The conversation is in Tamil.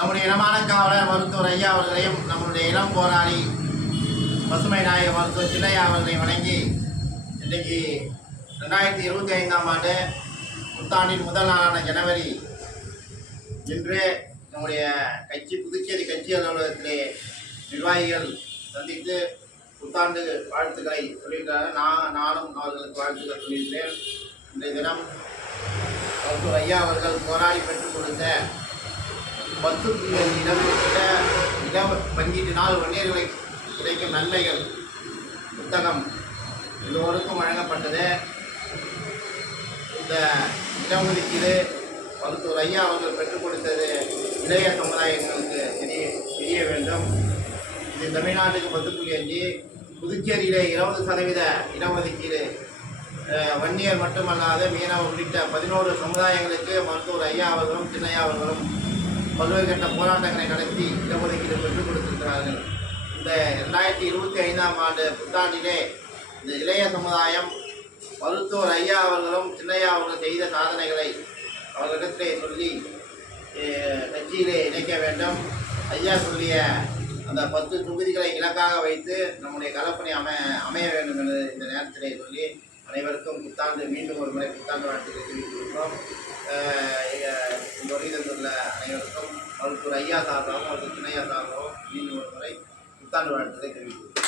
நம்முடைய இனமான காவலர் மருத்துவர் ஐயா அவர்களையும் நம்முடைய இளம் போராளி பசுமை நாயக மருத்துவர் சின்னையா அவர்களை வணங்கி இன்றைக்கு ரெண்டாயிரத்தி இருபத்தி ஐந்தாம் ஆண்டு புத்தாண்டின் முதல் நாளான ஜனவரி இன்று நம்முடைய கட்சி புதுச்சேரி கட்சி அலுவலகத்திலே நிர்வாகிகள் சந்தித்து புத்தாண்டு வாழ்த்துக்களை சொல்லியிருக்கிறார்கள். நான் நானும் அவர்களுக்கு வாழ்த்துக்கள் சொல்லியிருக்கிறேன். இன்றைய தினம் மருத்துவர் ஐயா அவர்கள் போராடி பெற்றுக் கொடுத்த பத்து இடம் இடம் பெற்ற நாள் பங்கீட்டினால் வன்னியர்களை கிடைக்கும் நன்மைகள் புத்தகம். எல்லோருக்கும் வழங்கப்பட்டது. இந்த இடஒதுக்கீடு மருத்துவர் ஐயா அவர்கள் பெற்றுக் கொடுத்தது இளைய சமுதாயங்களுக்கு தெரிய தெரிய வேண்டும். இது தமிழ்நாட்டுக்கு பத்து புள்ளி அஞ்சு புதுச்சேரியில் இருபது சதவீத இடஒதுக்கீடு வன்னியர் மட்டுமல்லாத மீனவ உள்ளிட்ட பதினோரு சமுதாயங்களுக்கு மருத்துவர் ஐயா அவர்களும் சின்னையா அவர்களும் பல்வேறு கட்ட போராட்டங்களை நடத்தி இடஒதுக்கீடு பெற்றுக் கொடுத்திருக்கிறார்கள். இந்த ரெண்டாயிரத்தி இருபத்தி ஐந்தாம் ஆண்டு புத்தாண்டிலே இந்த இளைய சமுதாயம் மருத்துவர் ஐயா அவர்களும் சின்னையா அவர்களும் செய்த சாதனைகளை அவர்களிடத்திலே சொல்லி கட்சியிலே இணைக்க வேண்டும். ஐயா சொல்லிய அந்த பத்து தொகுதிகளை இலக்காக வைத்து நம்முடைய கலப்பணி அமை அமைய வேண்டும் என்று இந்த நேரத்திலே சொல்லி அனைவருக்கும் புத்தாண்டு மீண்டும் ஒரு முறை புத்தாண்டு வாழ்த்துக்களை தெரிவித்துள்ளோம் மருத்துவர் ஐயா சார்பாகவும் மருத்துவர் சின்னையா சார்பாகவும் மீண்டும் ஒரு முறை புத்தாண்டு வாழ்த்துக்களை தெரிவித்துள்ளோம்